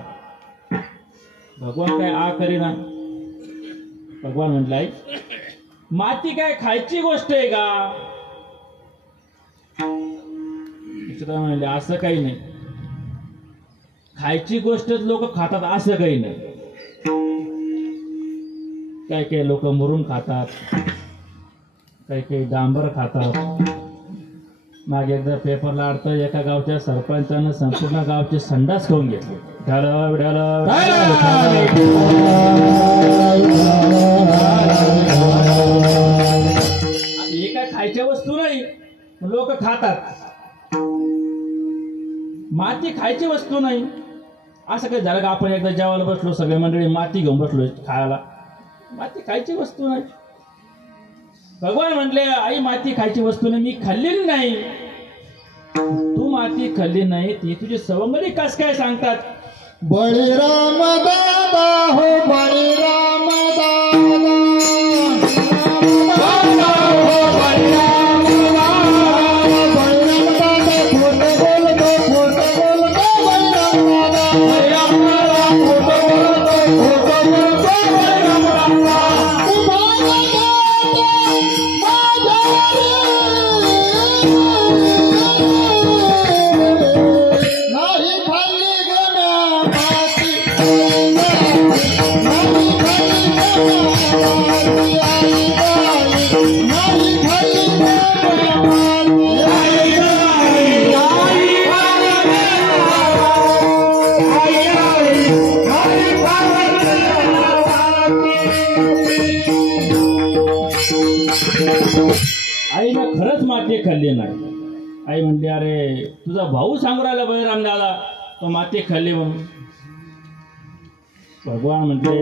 भगवान काय आ करीना. भगवान म्हटलंय, माती काय खायची गोष्ट आहे का? म्हणले असं काही नाही, खायची गोष्ट लोक खातात असं काही नाही. काही काही लोक मुरून खातात, काही काही डांबर खातात, मागे एकदा पेपरला अर्थ एका गावच्या सरपंचानं संपूर्ण गावचे संडास खाऊन घेतले. हे काय खायच्या वस्तू नाही, लोक खातात. माती खायची वस्तू नाही. असं काही झालं का आपण एकदा जेवायला बसलो, सगळे मंडळी माती घेऊन बसलो खायला. माती खायची वस्तू नाही. भगवान म्हटले आई माती खायची वस्तू नाही, मी खाल्लेली नाही. तू माती खाल्ली नाही ती तुझी सवंगडी कस काय सांगतात. बळीराम दादा हो बळीराम दादा आईनं खरंच माती खाल्ली नाही. आई म्हणते अरे तुझा भाऊ सांगू राहिला बळीराम दादा तो माती खाल्ली म्हणून. भगवान म्हणते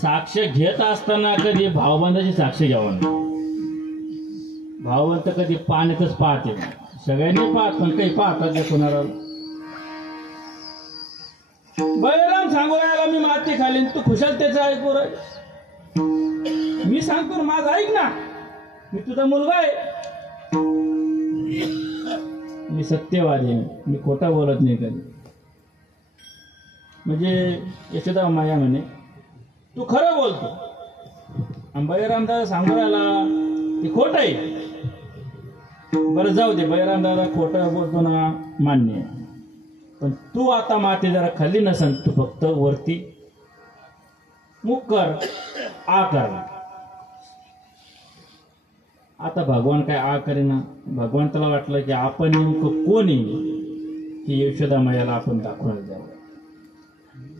साक्ष घेत असताना कधी भावबंधाची साक्ष घ्यावं नाही. भावबंध कधी पाण्यातच पाहते. सगळ्यांनी पाहत पण काही पाहतात ते कोणाला. बळीराम सांगू राहिला मी माती खाल्ली, तू खुशाल त्याचं ऐकू राहील. मी सांगतो माझं ऐक ना, मी तुझा मुलगा आहे. मी सत्यवादी आहे, मी खोटा बोलत नाही कधी. म्हणजे यशोदा माया म्हणे तू खरं बोलतो. आणि बळीराम दादा सांगू राहिला ते खोटं आहे. बरं जाऊ दे, बळीराम दादा खोटं बोलतो ना मान्य आहे. पण तू आता माती जरा खाल्ली नसेल, तू फक्त वरती मुख कर, आ कर. आता भगवान काय आ करेना. भगवंताला वाटलं की आपण नेमकं कोण आहे की यशोदा मैयाला आपण दाखवायला जावं.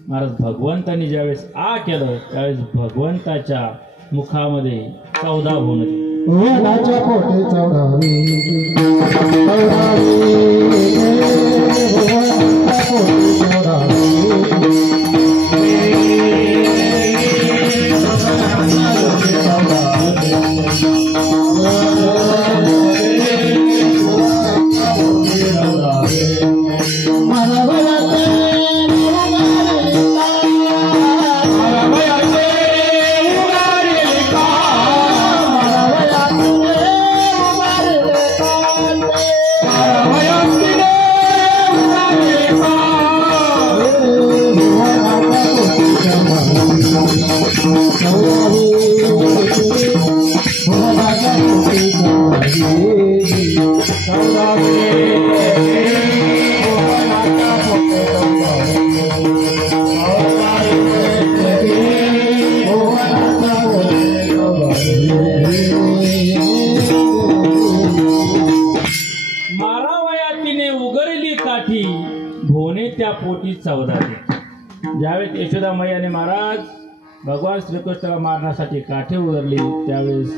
महाराज भगवंतांनी ज्यावेळेस आ केलं त्यावेळेस भगवंताच्या मुखामध्ये 14 भुवनं. भुवनाच्या पोटे 14 पोटी 14. ज्यावेळेस यशोदा मैयाने महाराज भगवान श्रीकृष्णाला मारण्यासाठी काठी उघडली त्यावेळेस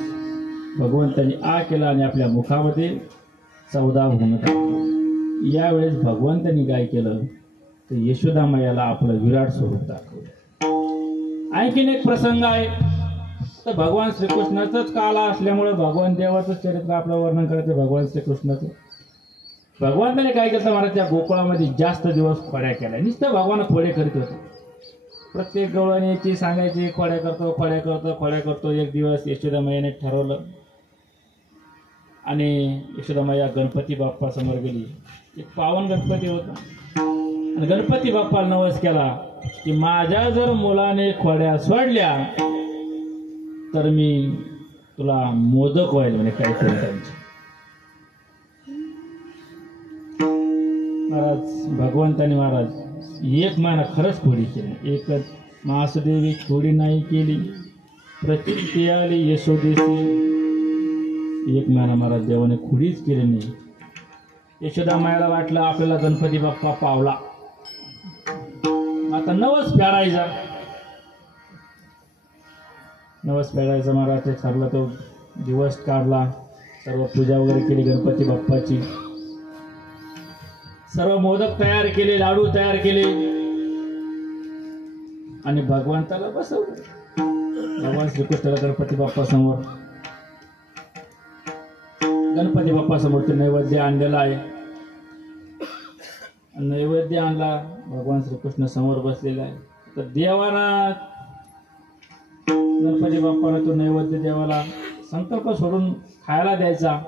भगवंतांनी आ केला आणि आपल्या मुखामध्ये 14 भुवनं टाकली. यावेळेस भगवंतांनी काय केलं तर यशोदा मैयाला आपलं विराट स्वरूप दाखवलं. आणखीन एक प्रसंग आहे. तर भगवान श्रीकृष्णाचंच काला असल्यामुळे भगवान देवाचं चरित्र आपलं वर्णन करायचं. भगवान श्रीकृष्णाचं भगवंताने काय केलं महाराज त्या गोकुळामध्ये जास्त दिवस खोड्या केल्या. नुसतं भगवान खोडे करीत होते. प्रत्येक गवळणी याची सांगायची खोड्या करतो खोड्या करतो खोड्या करतो. एक दिवस यशोदा मैयाने ठरवलं आणि यशोदा मैया गणपती बाप्पा समोर गेली. एक पावन गणपती होता आणि गणपती बाप्पाला नवस केला की माझ्या जर मुलाने खोड्या सोडल्या तर मी तुला मोदक व्हायला म्हणे काहीतरी त्यांची. महाराज भगवंताने महाराज 1 महिना खरंच खोडी केली. एकच मासुदेवी खोडी नाही केली. प्रचिती आली यशोदेशी एक महिना महाराज देवाने खुडीच केली नाही. यशोदा मायाला वाटलं आपल्याला गणपती बाप्पा पावला, आता नवस फेडायचा. नवस फेडायचा महाराज ते ठरलं. तो दिवस काढला, सर्व पूजा वगैरे केली गणपती बाप्पाची, सर्व मोदक तयार केले, लाडू तयार केले आणि भगवंताला बसवलं. भगवान श्रीकृष्णाला गणपती बाप्पा समोर, गणपती बाप्पा समोर ते नैवेद्य आणलेला आहे. नैवेद्य आणला, भगवान श्रीकृष्ण समोर बसलेला आहे. तर देवाला, गणपती बाप्पाला तो नैवेद्य देवाला संकल्प सोडून खायला द्यायचा.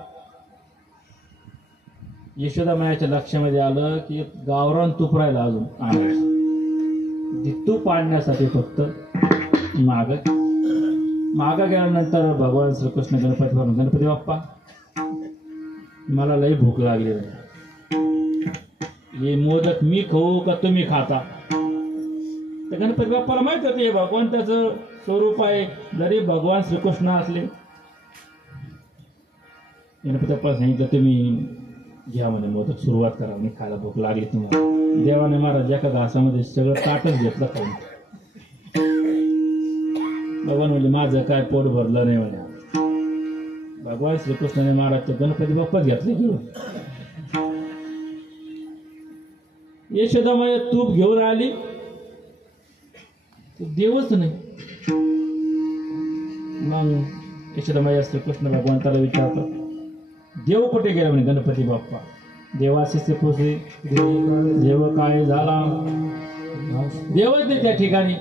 यशोदा मायाच्या लक्षामध्ये आलं की गावरान तूप राहिला अजून आणायचं. तूप आणण्यासाठी फक्त माग गेल्यानंतर भगवान श्रीकृष्ण गणपती बाप्पा मला लई भूक लागली आहे, हे मोदक मी खाऊ का तुम्ही खाता. तर गणपती बाप्पाला माहित होते हे भगवंताचं स्वरूप आहे. जरी भगवान श्रीकृष्ण असले, गणपती बाप्पा सांगितलं तुम्ही घ्या म्हणे मोदक, सुरुवात करा म्हणे खायला, भूक लागली तुम्हाला. देवाने महाराज एका घासामध्ये सगळं ताटच घेतलं खाऊन. भगवान म्हणजे माझं काय पोट भरलं नाही म्हणे. भगवान श्रीकृष्णाने महाराजचे गणपती बाप्पा घेतले घेऊन. यशोदामाई तूप घेऊन आली, देवच नाही. मग यशोदामाई श्रीकृष्ण भगवंताला विचारतात, देव कुठे गेला म्हणे गणपती बाप्पा. देवाशीच ते पोचले, देव काय झाला, देवच नाही त्या ठिकाणी.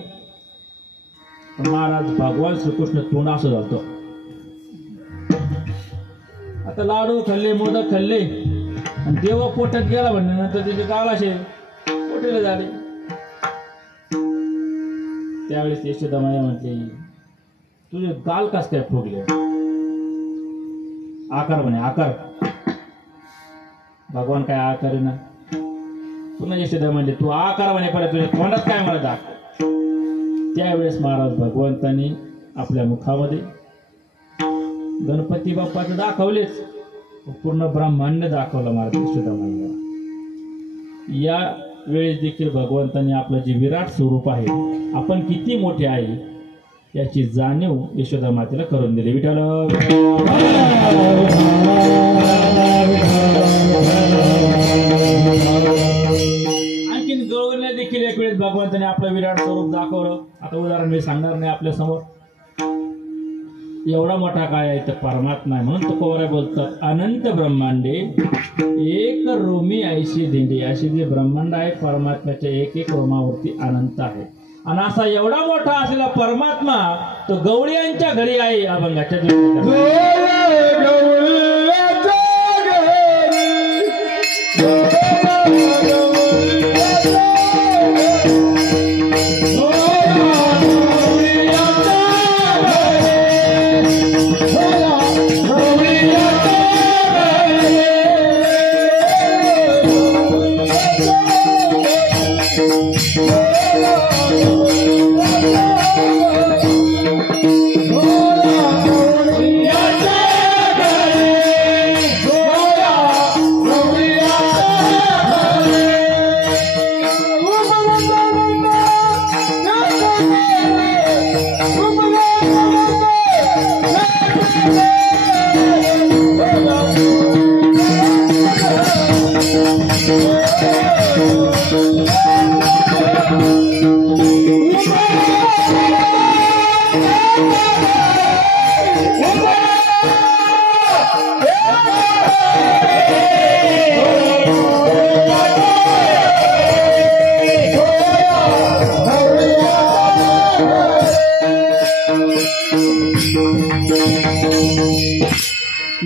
महाराज भगवान श्रीकृष्ण तोंड असं झालतो. आता लाडू खाल्ले, मोदक खाल्ले आणि देव पोटात गेला म्हणल्यानंतर त्याचे गाल असे पोटेला झाले. त्यावेळेस यशोदामाई म्हटले, तुझे गाल कस काय फुगले. आकार म्हणे आकार. भगवान काय आकार आहे ना. पुन्हा यशोदा म्हणले तू आकार म्हणे परत तुझ्या तोंडात काय मला दाखव. त्यावेळेस महाराज भगवंतांनी आपल्या मुखामध्ये गणपती बाप्पाचं दाखवलेच, पूर्ण ब्रह्मांड दाखवलं महाराज यशोदामाईला. या वेळेस देखील भगवंतांनी आपलं जे विराट स्वरूप आहे, आपण किती मोठे आहे याची जाणीव यशोदा मातेला करून दिली. विठ्ठल आणखीन गवळण्या देखील एक वेळेस भगवंताने आपलं विराट स्वरूप दाखवलं. आता उदाहरण मी सांगणार नाही आपल्या समोर. एवढा मोठा काय आहे तर परमात्मा आहे. म्हणून तुकोबाराय बोलतात, अनंत ब्रह्मांडे एक रोमी ऐशी दिंडी. अशी जे ब्रह्मांड आहे परमात्म्याच्या एक एक रोमावरती अनंत आहे. आणि असा एवढा मोठा असलेला परमात्मा तो गवळीयांच्या घरी आहे. अभंगाच्या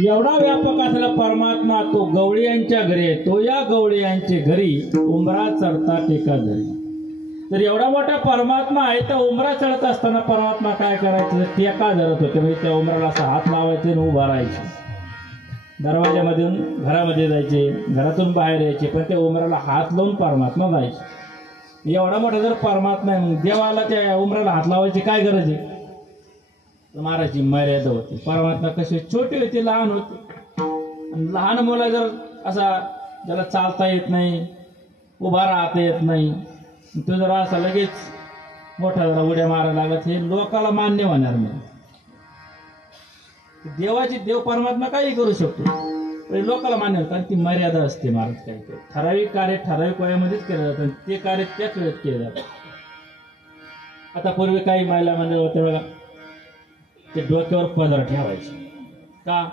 एवढा व्यापक असलेला परमात्मा तो गवळीयांच्या घरी आहे. तो या गवळीयांचे घरी उंबरा चढता टेका धरी. तर एवढा मोठा परमात्मा आहे तर उंबरा चढत असताना परमात्मा काय करायचं, टेका धरत होते. म्हणजे त्या उंबराला असा हात लावायचे आणि उभा राहायचे. दरवाजामधून घरामध्ये जायचे, घरातून बाहेर यायचे, पण त्या उंबराला हात लावून परमात्मा जायचे. एवढा मोठा जर परमात्मा आहे, देवाला त्या उंबराला हात लावायची काय गरज आहे. महाराजची मर्यादा होती. परमात्मा कसे छोटे होते, लहान होते. आणि लहान मुला जर असा ज्याला चालता येत नाही, उभा राहता येत नाही, तो जर असा लगेच मोठा जरा उड्या मारायला लागत, हे लोकाला मान्य होणार नाही. देव परमात्मा काही करू शकतो, पण लोकाला मान्य होतं, कारण ती मर्यादा असते. महाराज काही ठराविक कार्य ठराविक वयामध्येच केलं जातं, ते कार्य त्याच वेळेत केलं जातं. आता पूर्वी काही महिला मंडळ होते बघा, ते डोक्यावर पदर ठेवायचे. का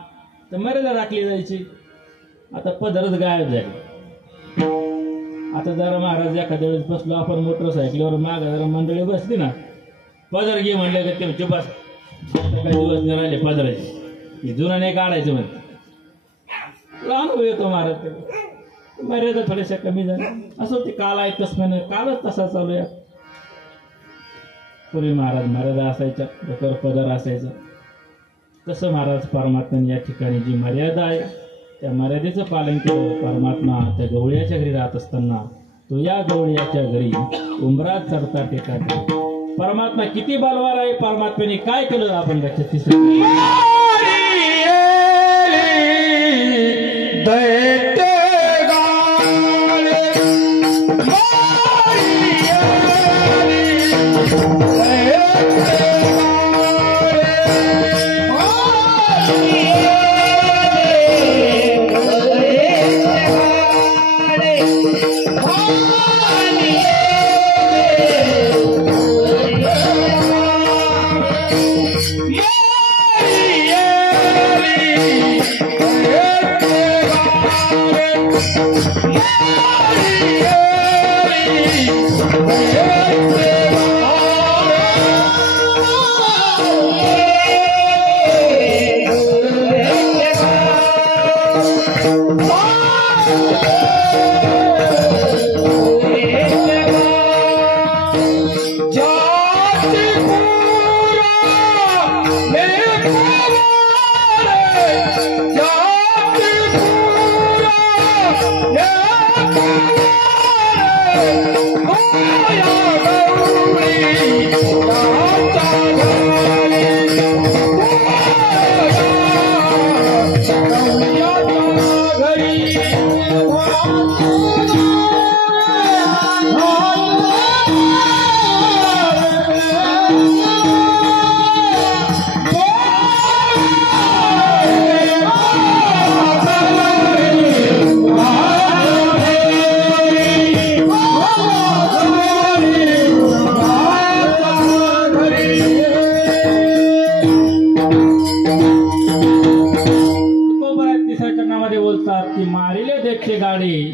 तर मर्यादा राखली जायची. आता पदरच गायब झाली. आता जरा महाराज एखाद्या वेळेस बसलो आपण मोटरसायकलीवर, माग जरा मंडळी बसली ना, पदर घे म्हणलं का ते बस काही दिवस नाही राहिले पदराचे, जुना नाही काढायचं म्हणते. अनुभव येतो महाराज. मर्यादा थोड्याशा कमी झाल्या. असं ते काल आहे तसं कालच तसा चालू आहे. पूर्वी महाराज मर्यादा असायच्या, डोक्यावर पदर असायचा. तसं महाराज परमात्म्याने या ठिकाणी जी मर्यादा आहे त्या मर्यादेचं पालन केलं. परमात्मा त्या गवळ्याच्या घरी राहत असताना तो या गवळ्याच्या घरी उंबरात चरता टेका. परमात्मा किती बलवान आहे, परमात्म्याने काय केलं आपण लक्षात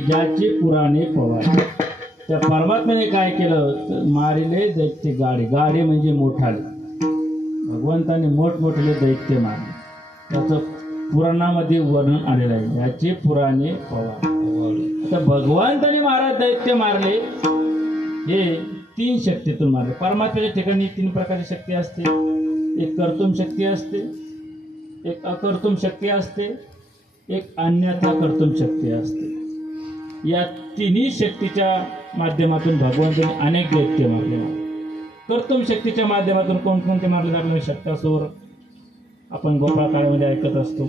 ज्याचे पुराणे पवार. त्या परमात्म्याने काय केलं तर मारिले दैत्य गाडे. गाडे म्हणजे मोठाले. भगवंताने मोठमोठे दैत्य मारले. त्याचं पुराणामध्ये वर्णन आलेलं आहे. याचे पुराणे पवार. आता भगवंताने महाराज दैत्य मारले हे 3 शक्तीतून मारले. परमात्म्याच्या ठिकाणी 3 प्रकारची शक्ती असते. एक कर्तुम शक्ती असते, एक अकर्तुम शक्ती असते, एक अन्यथा कर्तुम शक्ती असते. या 3 शक्तीच्या माध्यमातून भगवंताने अनेक दैत्य मारले. कर्तुम शक्तीच्या माध्यमातून कोणकोणते मारले जातात? शक्तासूर आपण गोपाळ काळामध्ये ऐकत असतो.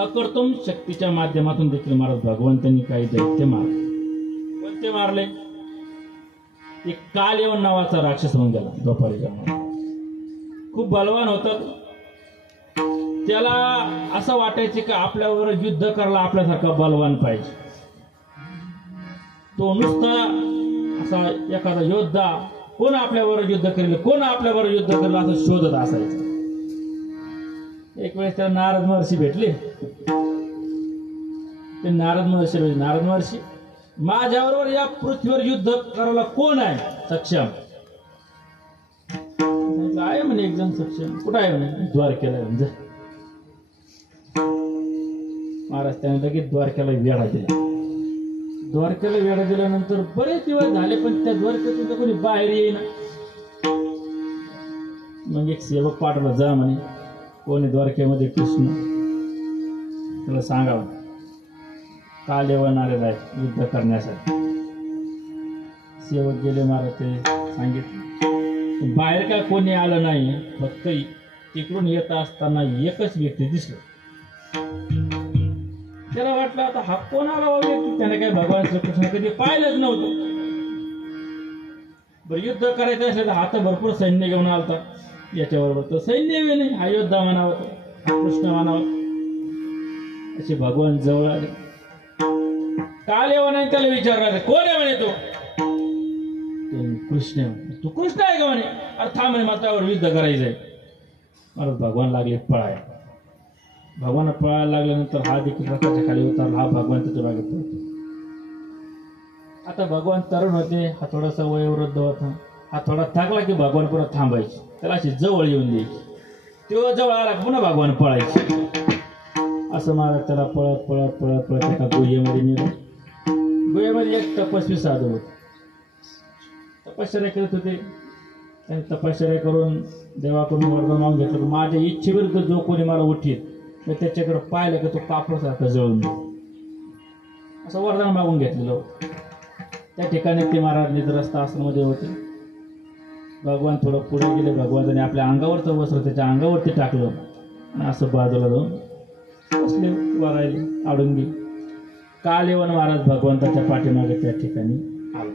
अकर्तुम शक्तीच्या माध्यमातून देखील महाराज भगवंतांनी काही दैत्य मारले. कोणते मारले? एक कालयवन नावाचा राक्षस होऊन गेला गोपाळीचा. खूप बलवान होता. त्याला असं वाटायचे की आपल्यावर युद्ध करायला आपल्यासारखा बलवान पाहिजे. तो नुसता असा एखादा योद्धा कोण आपल्यावर युद्ध करेल, कोण आपल्यावर युद्ध करेल असं शोधत असायचं. एक वेळेस त्याला नारद महर्षी भेटले. ते नारद महर्षी माझ्याबरोबर या पृथ्वीवर युद्ध करायला कोण आहे सक्षम? आहे म्हणे एक जण सक्षम. कुठं आहे म्हणे? द्वारकेला. म्हणजे महाराज त्याने लगेच द्वारकेला वेढा दिला. द्वारकेला वेढा दिल्यानंतर बरेच दिवस झाले पण त्या द्वारकेतून तर कोणी बाहेर येईना. मग एक सेवक पाठवला, जा म्हणे कोणी द्वारकेमध्ये कृष्ण, त्याला सांगावं काल येऊन आलेला आहे युद्ध करण्यासाठी. सेवक गेले महाराज, ते सांगितलं बाहेर काय कोणी आलं नाही, फक्त तिकडून येत असताना एकच व्यक्ती दिसलं. त्याला वाटलं आता हा कोण आला व्यक्ती, त्याने काय भगवान श्रीकृष्ण कधी पाहिलंच नव्हतं. बरं युद्ध करायचं असेल तर हा तर भरपूर सैन्य घेऊन आलता, याच्याबरोबर तर सैन्य बी नाही, हा योद्धा म्हणावा, हा कृष्ण म्हणावा. असे भगवान जवळ आले. काल येवा नाही त्याला विचारणार कोण आहे म्हणे तो कृष्ण. तू कृष्ण आहे का म्हणे. अरे थांब म्हणे मला त्यावर युद्ध करायचंय. मला भगवान लागले पळाय. भगवान पळायला लागल्यानंतर हा देखील रथाच्या खाली उतरला. हा भगवान त्याच्या मागे पळतो. आता भगवान तरुण होते, हा थोडासा वयोवृद्ध होता. हा थोडा थकला की भगवान पुन्हा थांबायचे, त्याला अशी जवळ येऊन द्यायची. तो जवळ आला पुन्हा भगवान पळायचे. असं महाराज त्याला पळत पळत पळत पळत एका गुहेमध्ये नेलं. गुहेमध्ये एक तपस्वी साधू होते, तपश्चर्या करत होते. त्यांनी तपश्चर्या करून देवाकडून वरदान मागून घेतलं, माझ्या इच्छेविरुद्ध जो कोणी मला उठीत तर त्याच्याकडे पाहिलं की तो कापडासारखा जळून जाईल, असं वरदान मागून घेतलेलं होतं. त्या ठिकाणी ते महाराज निद्रस्थ आश्रमामध्ये होते. भगवान थोडं पुढे गेले. भगवंताने आपल्या अंगावरचं वस्त्र त्याच्या अंगावरती टाकलं आणि असं बाजूला जाऊन बसले, वरायले आडुंगी. काल येऊन महाराज भगवंताच्या पाठीमागे त्या ठिकाणी आलं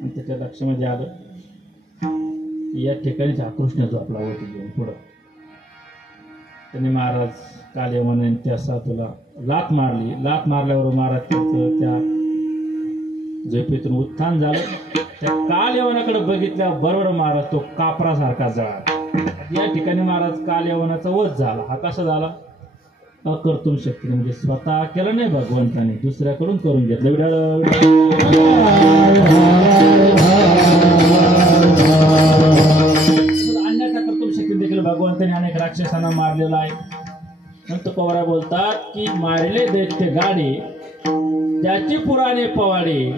आणि त्याच्या लक्षामध्ये आलं या ठिकाणीच हा कृष्ण झोपला होती घेऊन पुढं. त्यांनी महाराज काल येऊन त्या साधूला लाथ मारली. लाथ मारल्यावर महाराज त्याचं त्या झोपेतून उत्थान झालं. त्या काल यवनाकडे बघितल्या बरोबर महाराज तो कापरासारखा जळाला. या ठिकाणी महाराज काल यवनाचा वध झाला. हा कसा झाला. अकर्तुम शक्तीने, म्हणजे स्वतः केलं नाही भगवंताने, दुसऱ्याकडून करून घेतलं. अन्याच्या कर्तुम शक्ती देखील भगवंताने अनेक राक्षसांना मारलेला आहे. संत पवार बोलतात की मारले दैत्य गाडे ज्याची पुराणे पवाडे,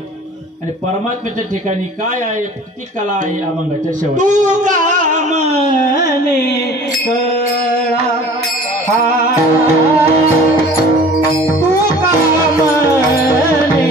आणि परमात्म्याच्या ठिकाणी काय आहे, किती कला आहे अभंगाच्या शेवटी. तू का म्हणे कळा तू का म्हणे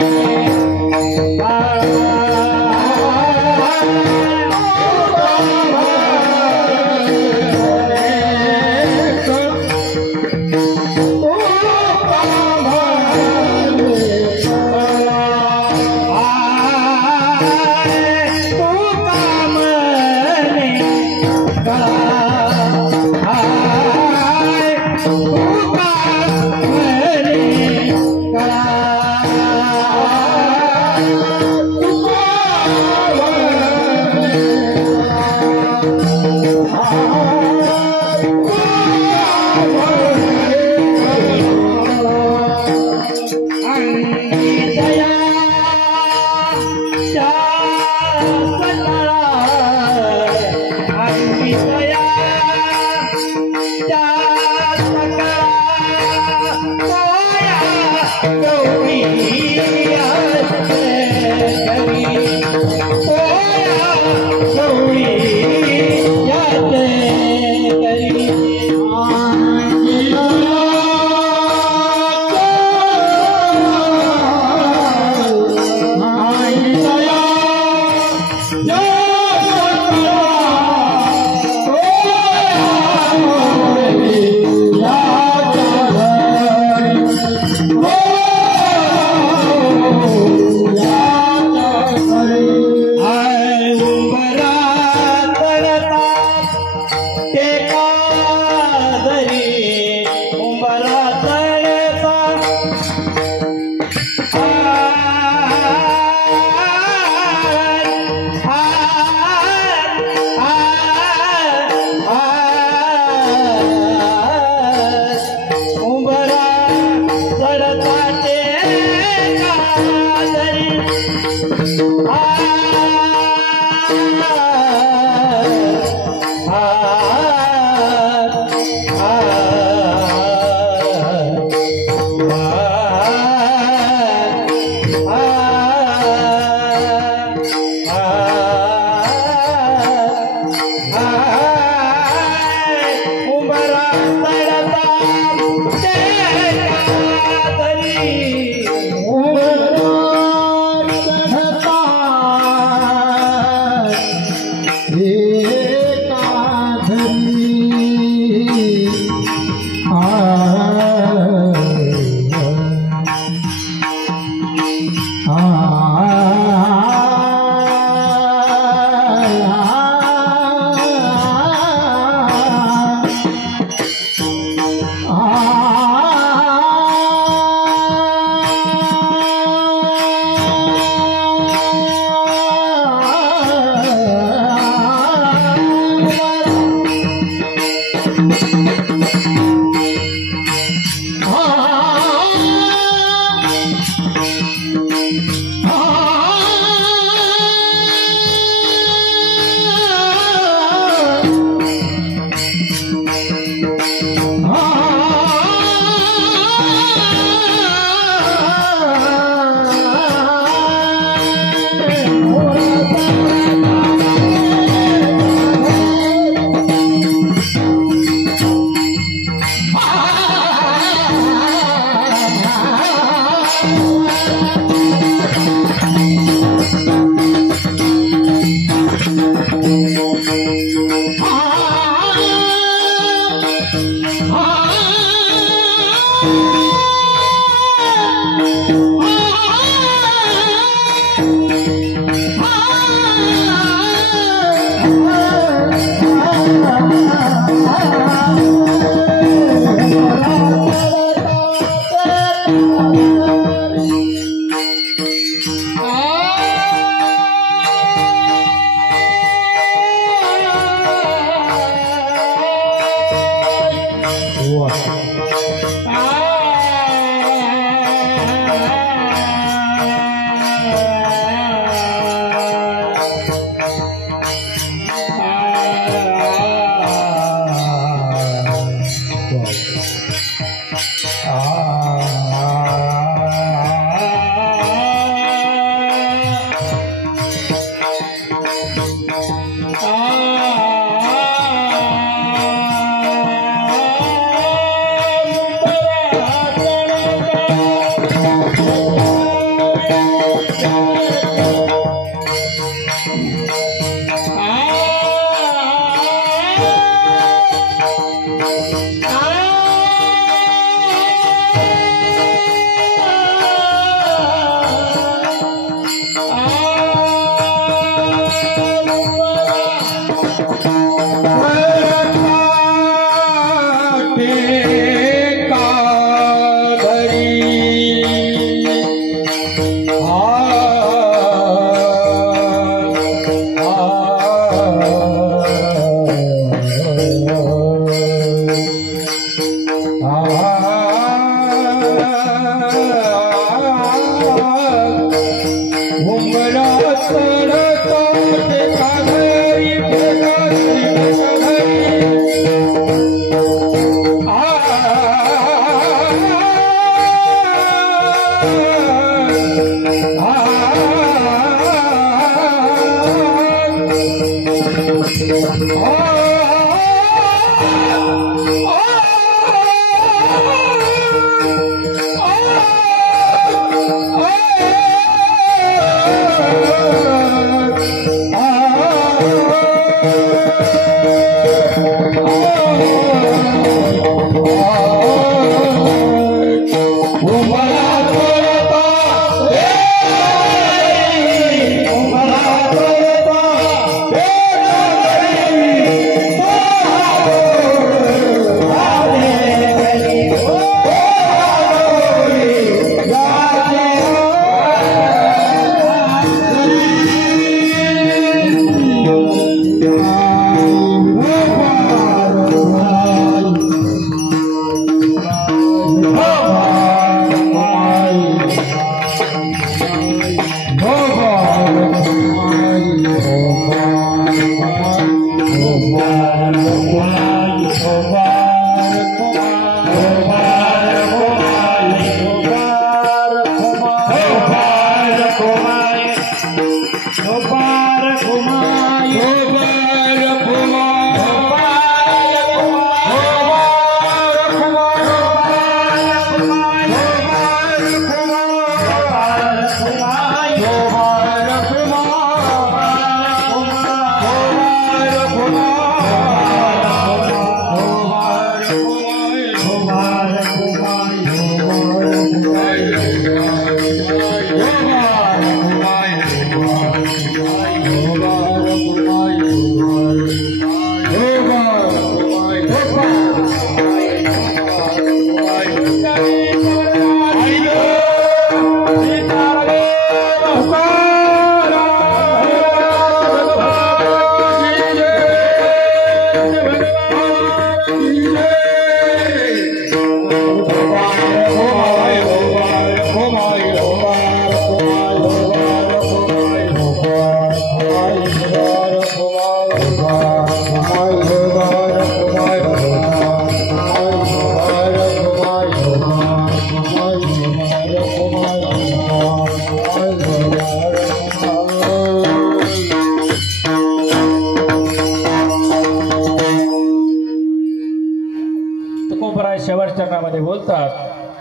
तुकोबराय शेवटच्या काळामध्ये बोलतात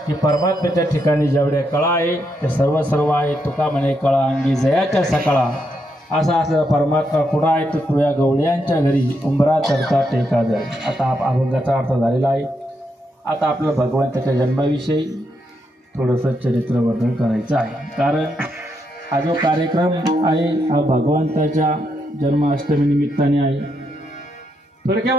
की परमात्म्याच्या ठिकाणी जेवढ्या कळा आहे ते सर्व आहे. तुका म्हणे कळा अंगी जयाच्या सकाळा. असा असं परमात्मा कुठं आहे तर तुझ्या गवळ्यांच्या घरी उंबरा चढता टेका जाईल. आता अभंगाचा अर्थ झालेला आहे. आता आपल्या भगवंताच्या जन्माविषयी थोडंसं चरित्रवर्णन करायचं आहे. कारण हा जो कार्यक्रम आहे हा भगवंताच्या जन्माष्टमी निमित्ताने आहे. थोडक्यात